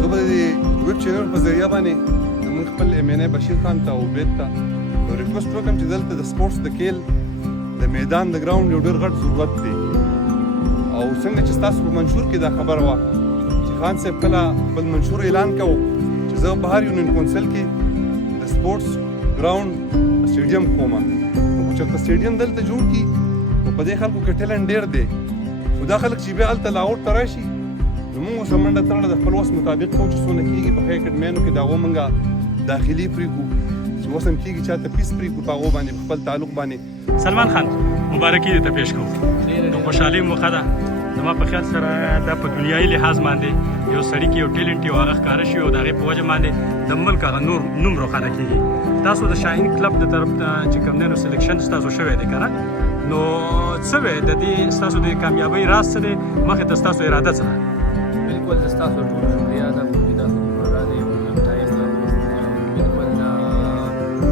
زه به د ویب چینل په ذریعه باندې زموږ خپل MNA بشیر خان ته او عبید ته ریکوست وکړم چې دلته د سپورټس د کیل د میدان د ګراوند یو ډېر غټ ضرورت دی او څنګه چې ستاسو په منشور کې دا خبره وه چې خان صاحب کله خپل منشور اعلان کوو چې زه په هر یونین کونسل کې د سپورټس ګراوند سټیډیم کوم نو چې چېرته سټیډیم دلته جوړ کړي نو په دې خلکو کې ټیلنټ ډېر دی خو دا خلک چې بیا هلته لاهور ته راشي زمونږ اوسه منډه تړله د خپل وس مطابق کوو چې څونه کېږي په ښه اکیډمیانو کې د هغو مونږ داخلي پرېږدو چې اوس هم کېږي چاته فیس پرېږدو په هغو باندې په خپل تعلق باندې سلمان خان مبارکي دې ته پیش کوم د خوشحالۍ موقع ده زما په خیال سره دا په دنیایي لحاظ باندې یو سړي کې یو ټیلنټ یو هغه ښکاره شي او د هغې په وجه باندې د ملک هغه نوم روښانه کېږي تاسو د شاهین کلب د طرف ته چې کوم دی نو سلیکشن ستاسو شوی دی که نه نو څه وی د دې ستاسو د کامیابۍ راز څه دی مخکې ته ستاسو اراده څه ده بالکل زه ستاسو ټول شکریه ادا کوم چې تاسو زموږ راډیو ټایم بالکل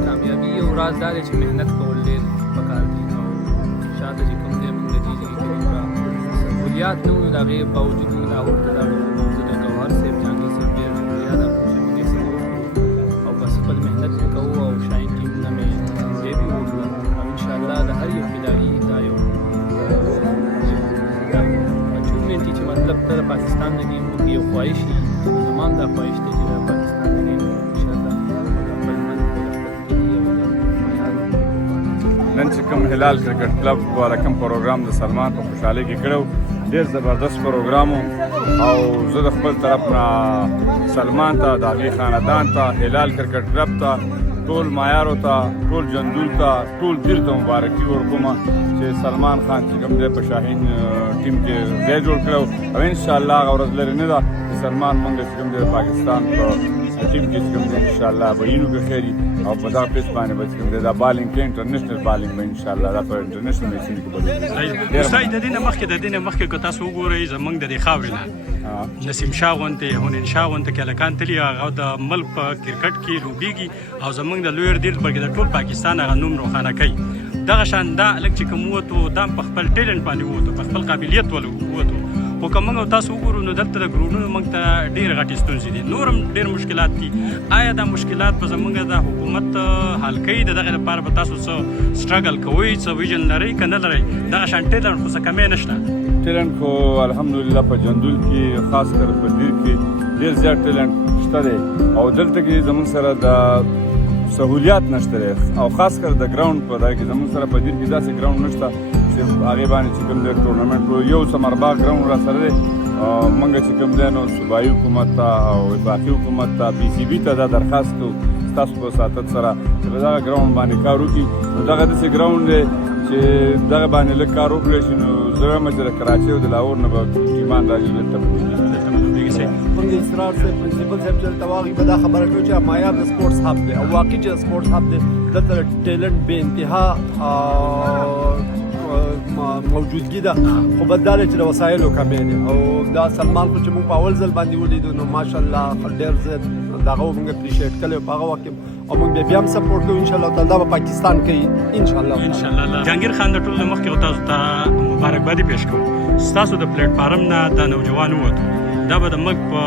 کامیابي یو راز دا دی چې محنت کول ډېر پکار دي او شاته چې کوم دی موږ نتیجې کې دومره سهولیات نه وو د هغې باوجود موږ لاهور ته لاړو زه د ګوهر صاحب جهانګیر صاحب ډېر شکریه ادا کوم چې موږ یې څه او بس خپل محنت مې کوو او شاهین ټیمونه مې ډېبي وکړه او انشاءالله د هر یو کھلاړي دا یو اچیومنټ چې مطلب ته د پاکستان نه ګیم وکړي یو خواهش وي زما هم دا خواهش دی چې د پاکستان نه ګیم انشاءالله خپل ملک او د خپل کلي او د نن چې کوم هلال کرکټ کلب والا کوم پروګرام د سلمان په خوشحالۍ کې کړی ډېر زبردست پروګرام او زه د خپل طرف نه سلمان ته د هغې خاندان ته هلال کرکټ کلب ته ټول مایارو ته ټول جندول ته ټول دیر ته مبارکي ورکوم چې سلمان خان چې کوم دی په شاهین ټیم کې ځای جوړ کړی او انشاءالله هغه ورځ لرې نه ده چې سلمان موږ چې کوم دی د پاکستان په ټیم کې چې کوم دی انشاءالله به وینو که خیر او په دغه پیس باندې به چې کوم دی دا بالینګ کې انټرنیشنل بالینګ به انشاءالله دا په انټرنیشنل میچونو کې به استاد د دې نه مخکې که تاسو وګورئ زموږ د دې خاورې نه نسیم شاه غوندې هونین شاه غوندې کلکان تلي هغه د ملک په کرکټ کې لوبېږي او زموږ د لویر دیر بلکې د ټول پاکستان هغه نوم روښانه کوي دغه شان دا هلک چې کوم ووتو دا په خپل ټیلنټ باندې ووتو په خپل قابلیت ووتو خو که موږ تاسو وګورو نو دلته د ګرونونو موږ ته ډېر غټې ستونزې دي نور هم ډېر مشکلات دي آیا دا مشکلات به زموږ د حکومت حل کوي د دغې لپاره به تاسو څه سټرګل کوئ څه ویژن لرئ که نه لرئ دغه شان ټیلنټ خو څه کمی نشته ټیلنټ خو الحمدلله په جندول کې خاص کر په دیر کې ډېر زیات ټیلنټ شته دی او دلته کې زموږ سره د سهولیات نشته دی او خاص کر د ګراوند په ځای کې زموږ سره په دیر کې داسې ګراوند نشته چې هغې باندې چې کوم دی ټورنمنټ یو ثمرباغ ګراوند را سره دی موږ چې کوم دی نو صوبایي حکومت ته او وفاقي حکومت ته BCB ته دا درخواست کوو ستاسو په وساطت سره چې په دغه ګراوند باندې کار وکړي نو دغه داسې ګراوند دی چې دغه باندې لږ کار وکړی شي نو زه وایم چې د کراچۍ او د لاهور نه به ټیمان راځي دلته موږ اسرار صاحب پرنسپل صاحب چې دلته واغې به دا خبره کوي چې معیار د سپورټس هب دی او واقعي چې سپورټس هب دی دلته ټیلنټ بې انتها موجودګي ده خو بد دا دی چې د وسایلو کمی دی او دا سلمان خو چې موږ په اول ځل باندې ولیدو نو ماشاءالله ډېر زیات د هغه موږ اپریشیټ کړی په هغه وخت کې او موږ بیا هم سپورټ کوو انشاءالله تعالی دا به پاکستان کوي انشاءالله جهانګیر خان د ټول نه مخکې تاسو ته مبارکبادي پیش کوم ستاسو د پلیټفارم نه دا نوجوان ووتو دا به د ملک په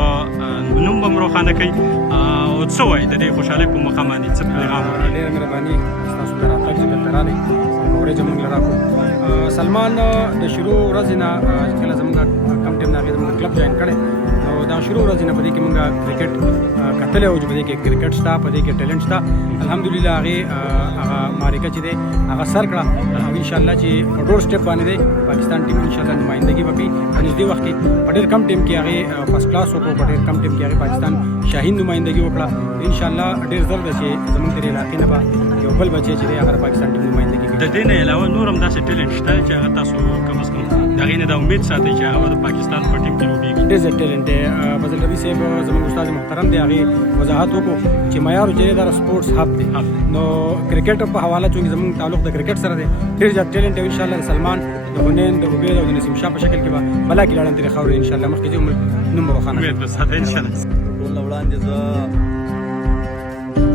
نوم به هم روښانه کوي او څه وایي د دې خوشحالۍ په مقام باندې څه پیغام ډېره مهرباني ستاسو ته موقع چې دلته راغلی کورېج موږ له راکړو سلمان د شروع ورځې نه چې کله زموږ کم ټیم نه هغې زموږ کلب جوین کړی نو دا شروع ورځې نه په دې کې موږ کرکټ کتلی وو چې په دې کې کرکټ شته په دې کې ټیلنټ شته الحمدلله هغې هغه معرکه چې دی هغه سر کړه او انشاءالله چې په ډور سټیپ باندې دی پاکستان ټیم انشاءالله نمایندګي به کوي په نږدې وخت کې په ډېر کم ټیم کې هغې فرسټ کلاس وکړو په ډېر کم ټیم کې هغې پاکستان شاهین نمایندګي وکړه انشاءالله ډېر زر ده چې زموږ ترې علاقې نه به یو بل بچی چې دی هغه د پاکستان ټیم نمایندګي کوي د دې نه علاوه نور هم داسې ټیلنټ شته چې هغه تاسو کم از کم د هغې نه دا امید ساتئ چې هغه به د پاکستان په ټیم کې لوبېږي ډېر زیات ټیلنټ دی فضل ربي صاحب زموږ استاد محترم دی هغې وضاحت وکړو چې معیار چې دا سپورټس هب دی نو کرکټ په حواله چونکې زموږ تعلق د کرکټ سره دی ډېر زیات ټیلنټ دی انشاءالله د سلمان د هنین د عبید او د نسیم شاه په شکل کې به بلا کې لاړن ترې خاورې انشاءالله مخکې ځو نوم به روښانه امید به ساتئ انشاءالله ټول نه وړاندې زه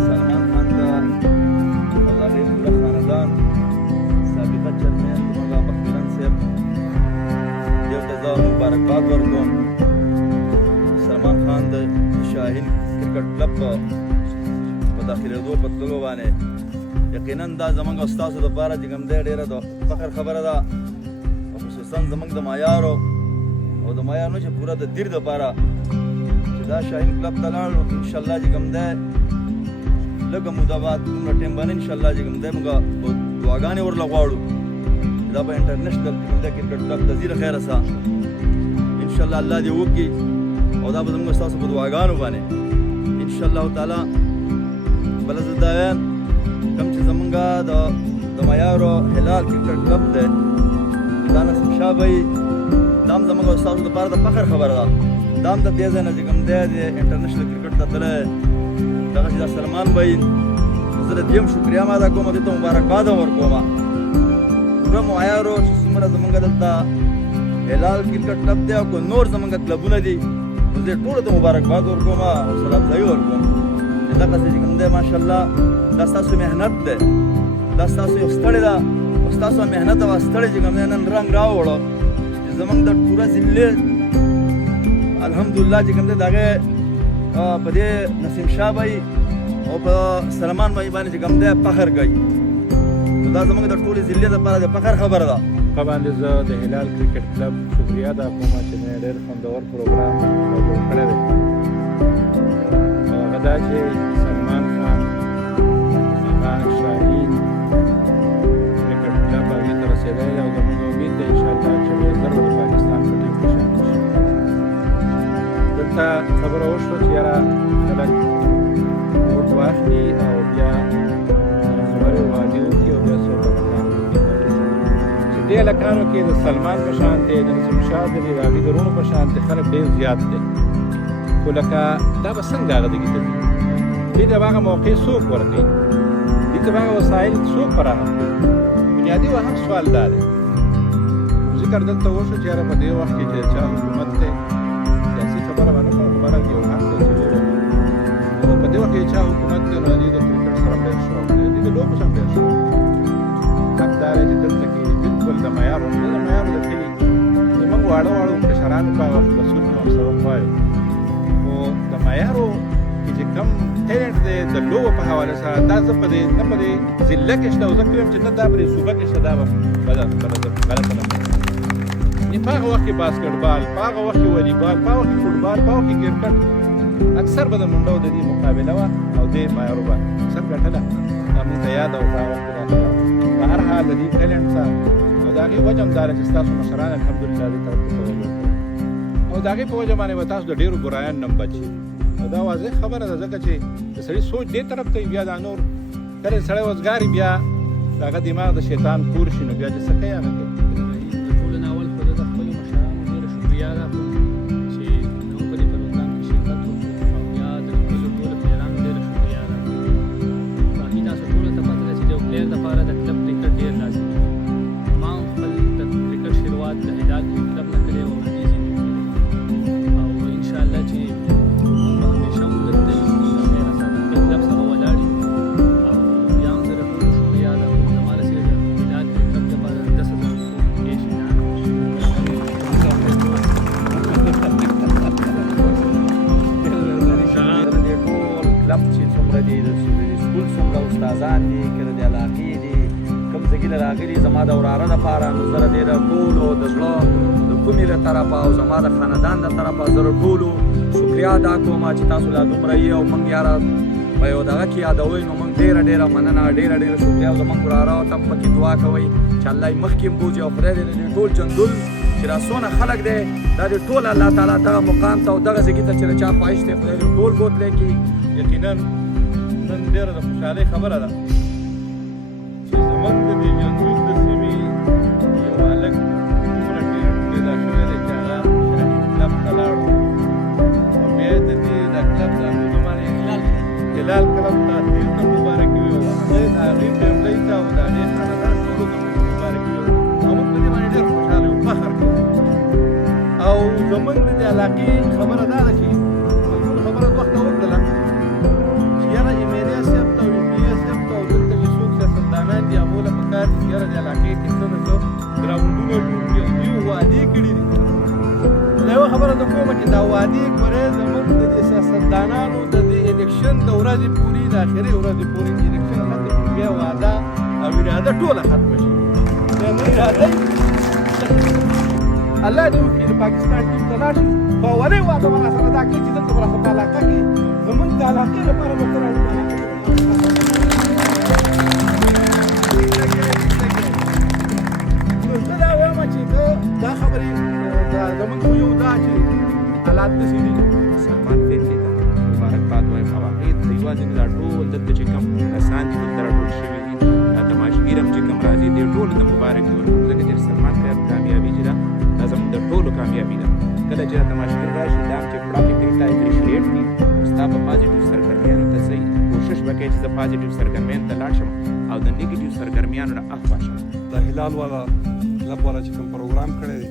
سلمان خان ته او د هغې پوره خاندان سابقه چیرمین زموږ بختیرن صاحب دې ته زه مبارکباد ورکوم سلمان خان د شاهین کرکټ کلب په داخلېدو په تللو باندې یقینا دا زموږ او ستاسو دپاره چې کوم دی ډېره د فخر خبره ده او خصوصا زموږ د معیارو او د معیارونو چې پوره د دیر دپاره چې دا شاهین کلب ته لاړو انشاءالله چې کوم دی لږه موده بعد دومره ټیم باندې انشاءالله چې کوم دی موږ دعاګانې ورله غواړو دا به انټرنیشنل چې کوم دی کرکټ کلب ته ځي له خیره سه انشاءالله الله دې وکړي او دا به زموږ ستاسو په دعاګانو باندې انشاءالله تعالی بله زه دا وایم کوم چې زمونږ د معیارو هلال کرکټ کلب دی دا نسیم شاه به دا هم زموږ او ستاسو دپاره د فخر خبره ده دا هم د دې ځای نه چې کوم دی د انټرنیشنل کرکټ ته تللی دغه چې دا سلمان به زه د دې هم شکریه هم ادا کوم دې ته مبارکباد هم ورکوم پوره معیارو چې څومره زمونږ دلته هلال کرکټ کلب دی او که نور زمونږ کلبونه دي نو زه ټولو ته مبارکباد ورکوم او سلامځایي ورکوم چې دغسې چې کوم دی ماشاءالله دا ستاسو محنت دی دا ستاسو یو ستړې ده او ستاسو محنت او ستړې چې کوم دی نن رنګ راوړو چې زمونږ د پوره ضلع الحمدلله چې کوم دی د هغې په دې نسیم شاه بھائی او په سلمان بھائی باندې چې کوم دی فخر کوي نو دا زموږ د ټولې ضلع دپاره د فخر خبره ده په باندې زه د هلال کرکټ کلب شکریه ادا کوم چې ډېر خوندور پروګرام جوړ کړی دی هغه دا چې سلمان خان هغه شاهین کرکټ کلب هغې ته رسېدلی دی او زموږ امید دی انشاءالله چې ډېر ژر به د پاکستان په ټیم کې شامل شي دلته خبره وشوه چې یاره خلک ووټ واخلي او بیا خبرې وعدې وکړي او بیا څوک دې هلکانو کې د سلمان په شان دی د نسیم شاه دی د هغې د وروڼو په شان دی خلک ډېر زیات دی خو لکه دا به څنګه هغه دغې ته ځي دې ته به هغه موقع څوک ورکوي دې ته به هغه وسایل څوک فراهم کوي بنیادي واهم سوال دا دی ذکر دلته وشو چې یاره په دې وخت کې چې چا حکومت دی سیاسي خبره به نه کوم خو بهرحال یو حق دی چې ووایو نو په دې وخت کې چا حکومت دی نو دې د کرکټ سره ډېر شوق دی دې د لوبو سره ډېر شوق حق دا دی چې دلته کې بالکل د معیارو د کلي زموږ واړه کشرانو په وخت مسؤل هم سبق وایو خو د معیارو کې چې کم ټیلنټ دی د لوبو په حواله سره دا زه په دې نه په دې ضلع کې شته او زه کوم چې نه دا په دې صوبه کې شته دا به غلطه نه په هغه وخت کې باسکټبال په هغه وخت کې والیبال په هغه وخت کې فوټبال په هغه وخت کې کرکټ اکثر به د منډو د دې مقابله وه او دې معیارو به اکثر ګټله دا مونږ ته یاد او په هغه وخت کې په هر حال د دې ټیلنټ سره او د هغې وجه هم دا ده چې ستاسو مشران الحمدلله دې طرف ته توجه کوي او د هغې په وجه باندې به تاسو د ډېرو برایانو نه هم بچ شي او دا واضح خبره ده ځکه چې د سړي سوچ دې طرف ته بیا دا نور کله سړی وزګاري بیا د هغه دماغ د شیطان پور شي نو بیا چې څه کوي هغه کوي د ټولو نه اول خو زه د خپلو مشرانو ډېره شکریه ادا کوم چې زموږ په دې پروګرام کې شرکت وکړو او بیا د خپلو ټولو پلیرانو ډېره شکریه ادا کوم باقي تاسو ټولو ته پته ده چې د یو پلیر دپاره د کلب کرکټ ډېر لازم دی ما هم خپل د کرکټ شروعات د هلال کلب نه کړی او عزیز یې او انشاءالله چې موږ به همیشه هم دلته یو د خیره سره د خپل کلب سره ولاړ یو او بیا هم زه د ټولو شکریه ادا کوم زما داسې د هلال کرکټ دپاره 10,000 کیش انعام د ټول کلب چې څومره دي د سکول څومره استادان دي که د علاقې دي تازګي له راغلي زما د وراره دپاره نو زه د دې د ټولو د زړه د کومې له طرفه او زما د خاندان د طرفه زه د ټولو شکریا ادا کوم چې تاسو لا دومره یې او موږ یاره په یو دغه کې یادوئ نو موږ ډېره مننه ډېره شکریا او زموږ وراره او ته هم پکې دعا کوئ چې الله یې مخکې هم بوځي او خدای دې د ټول جندول چې را څونه خلک دی دا دې ټول الله تعالی دغه مقام ته او دغه ځای ته چې د چا خواهش دی خدای دې ټول بوتلی کړي. یقینا نن ډېره د خوشحالۍ خبره ده چې زموږ د دې جندول د سیمې یو هلک دومره ډېر پیدا شوی دی چې هغه شاهي کلب ته لاړو او بیا یې د دې د کلب د انځورمانې هلال کلب ته ډېر ته مبارکي وي او هغې د هغې فیملۍ ته او د هغې خاندان ټولو ته موږ مبارکي وي او موږ په دې باندې ډېر خوشحاله یو فخر کوو. او زموږ د دې علاقې خبره دا ده چې ټول خبره د وخته وکړله چې یاره ایمېریا صاحب ته او ایمپیه صاحب ته او دلته چې څوک سیاستدانان دي هغو له پکار دي چې یاره د علاقې کې څه نه څه ګراونډونه جوړ کړي او دوی وعدې کړي دي. زه یوه خبره درته کوم چې دا وعدې ګورې زموږ د دې سیاستدانانو د دې الیکشن د ورځې پورې د آخرې ورځې پورې چې الیکشن ختم شي بیا وعده او اراده ټوله ختمه شي. دا نه اراده الله دې وکړي د پاکستان ټیم ته لاړ شي په اولۍ وعده به راسره دا کوي چې دلته به راسره په علاقه کې زموږ د علاقې لپاره به څه نو زه دا وایم چې دا خبرې زموږ خو یو دا چې حالات داسې دي سلمان فیملي ته مبارکباد وایم او هغې ته یوازې دا ټول دلته چې کوم کسان دي دلته راټول شوي دي دا تماشګیر هم چې کوم راځي دې ټولو ته مبارکي ورکوم ځکه چې سلمان خیل کامیابي چې ده دا زموږ د ټولو کامیابي ده. کله چې دا تماشګیر راشي دا هم چې پړه فکري ته اپریشیټ کړي ستا په پازیټیو سرګرمیانو ته ځئ کوشش به کوې چې زه پازیټیو سرګرمیانو ته لاړ شم او د نیګیټیو سرګرمیانو نه اخوا شم. د هلال والا کلب والا چې کوم پروګرام کړی دی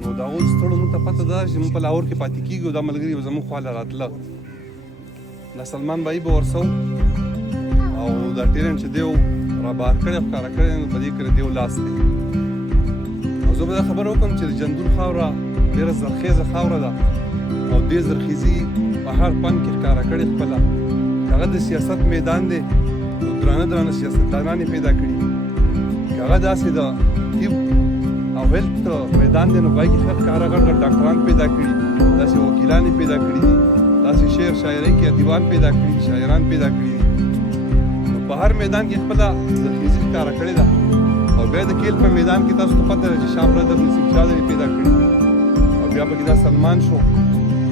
نو د هغو ستړو موږ ته پته ده چې موږ په لاهور کې پاتې کېږو دا ملګري به زموږ خواله راتله دا سلمان بایي به ورسه او دا ټیلنټ چې دی رابار کړی ښکاره کړی نو په دې کې د دیو لاس دی او زه به دا خبره وکړم چې د جندول خاوره ډېره زرخیزه خاوره ده او دې زرخیزي په هر فن کې ښکاره کړې خپله هغه د سیاست میدان دی او درانه سیاستدانان یې پیدا کړي که هغه داسې د طب او هیلت میدان دی نو په هغې کې ښه ښکاره غټ ډاکټران پیدا کړي داسې وکیلان یې پیدا کړي دي داسې شعر شاعرۍ کې ادیبان پیدا کړي دي شاعران پیدا کړي دي نو په هر میدان کې خپله زرخیزي ښکاره کړې ده او بیا د کیل په میدان کې تاسو ته پته ده چې شاه برادر نسیم شاه یې پیدا کړي او بیا پکې دا سلمان شو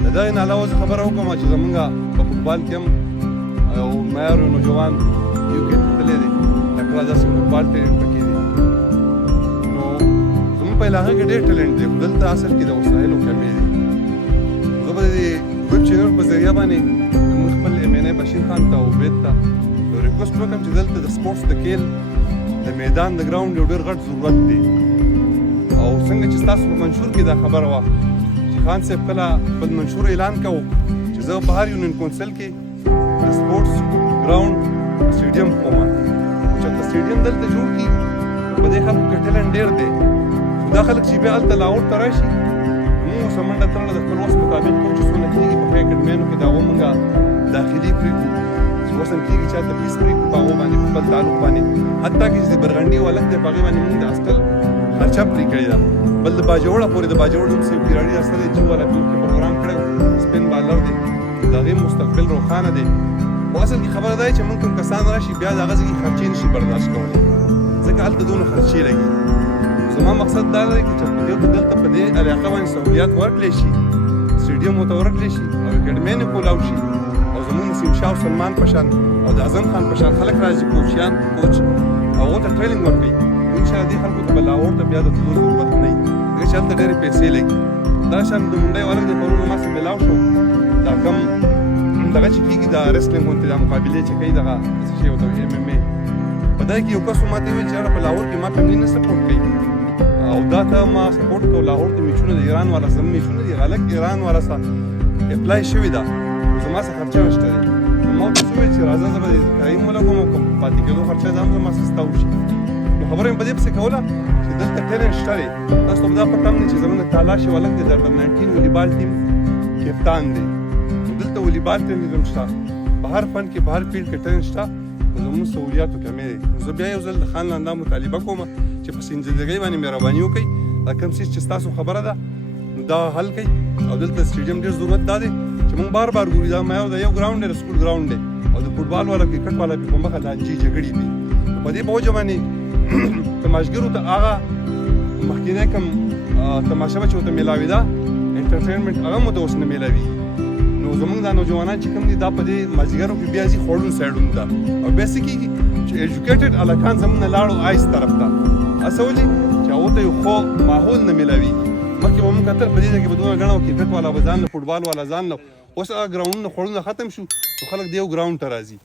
د دغې نه علاوه زه خبره وکړم چې زمونږ په فوټبال کې هم یو معیار یو نوجوان یو کې تللی دی تکړه داسې فوټبال ټیلنټ پکې دی نو زموږ په علاقه کې ډېر ټیلنټ دی خو دلته اصل کې د وسایلو کمې دی زه به د دې ویب چینل په ذریعه باندې زموږ خپل MNA بشیر خان ته او عبید ته یو ریکوست وکړم چې دلته د سپورټس د کیل د میدان د ګراونډ یو ډېر غټ ضرورت دی او څنګه چې ستاسو په منشور کې دا خبره وه چې خان صاحب کله خپل منشور اعلان کوو چې زه په هر یونین کونسل کې د سپورټس ګراونډ سټیډیم کوم چې د سټیډیم دلته جوړ کړي په دې خلکو کې ټیلنټ ډېر دی خو دا خلک چې بیا هلته لاهور ته راشي موږ ورسره منډه تړله د خپل وس مطابق کوو چې څونه کېږي په اکاډمیانو کې د هغو موږ داخلي پرېږدو چې وس هم کېږي چاته فیس پرېږدو په هغو باندې په خپل تعلق باندې حتی کې چې د برغنډي هلک دی په هغې باندې موږ د هاسټل خرچه پرې کړې ده بل د باجوړه پورې د باجوړ هم سیف ګراډي راستلی چې والا کې پروګرام کړی سپین بالر دی د هغې مستقبل روښانه دی خو اصل کې خبره دا چې موږ کوم کسان راشي بیا د هغه ځای کې خرچې نشي برداشت کولی ځکه هلته دونه خرچې لګي زما مقصد دا دی چې دلته په دې علاقه باندې سهولیات ورکړلی شي سټیډیم ورته ورکړلی شي او اکاډمۍ نه کولاو شي او زموږ نسیم شاه او سلمان په شان او د اعظم خان په شان خلک راځي کوچیان کوچ هغو ته ټریننګ ورکوي انشاءالله دې خلکو ته به لاهور ته بیا د تلو ضرورت نه وي ځکه چې هلته ډېرې پیسې لګي دا شان د منډۍ هلک دی پرون ما سره میلاو شو دا کم دغه چې کېږي دا ریسلینګ غوندې دا مقابلې چې کوي دغه څه شی ورته وایي MMA په دغه کې یو کس ما ته وویل چې یاره په لاهور کې ما فیملي نه سپورټ کوي او دا ته ما سپورټ کوو لاهور کې میچونه د ایران والا سره میچونه دي هلک ایران والا سره اپلای شوي ده زما څه خرچه نشته دی ما ورته وویل چې راځه زه به د کریم ولګوم او پاتې کېدو خرچه ده هم زما سسته وشي نو خبره مې په دې پسې کوله چې دلته ټیلنټ شته دی تاسو ته به دا پته هم نه چې زموږ د تالاشي هلک دی د انډر 19 والیبال ټیم کپتان دی نو دلته والیبال ټیم شته په هر فن کې په هر فیلډ کې ټیلنټ شته زموږ سهولیاتو کمې دی. نو زه بیا یو ځل د خان دا مطالبه کوم چې په سنجیدګۍ باندې مهرباني وکړئ، دا کوم څیز چې ستاسو خبره ده نو دا حل کړئ. او دلته سټیډیم ډېر ضرورت دا دی چې موږ بار بار ګورو دا یو ګراوند دی، د سکول ګراوند دی، او د فوټبال والا کرکټ والا پې په مخه لانجې جګړې دي. نو په دې په وجه باندې تماشګرو ته هغه مخکینی کوم تماشه به چې ورته میلاوېده انټرټینمنټ هغه مو ته اوس نه میلاوېږي. نو زموږ دا نوجوانان چې کوم دي دا په دې مازدیګرو کې بیا ځي خوړلو سایډونو ته، او بیا څه کېږي چې ایجوکیټډ هلکان زموږ نه لاړو آیس طرف ته، هڅه ولې چې هغو ته یو ښه ماحول نه میلاوېږي. مخکې به موږ کتل په دې ځای کې به دونه ګڼه کرکټ والا به ځان له فوټبال والا ځان له، اوس هغه ګراونډونه خوړونه ختم شو نو خلک د یو ګراونډ ته راځي.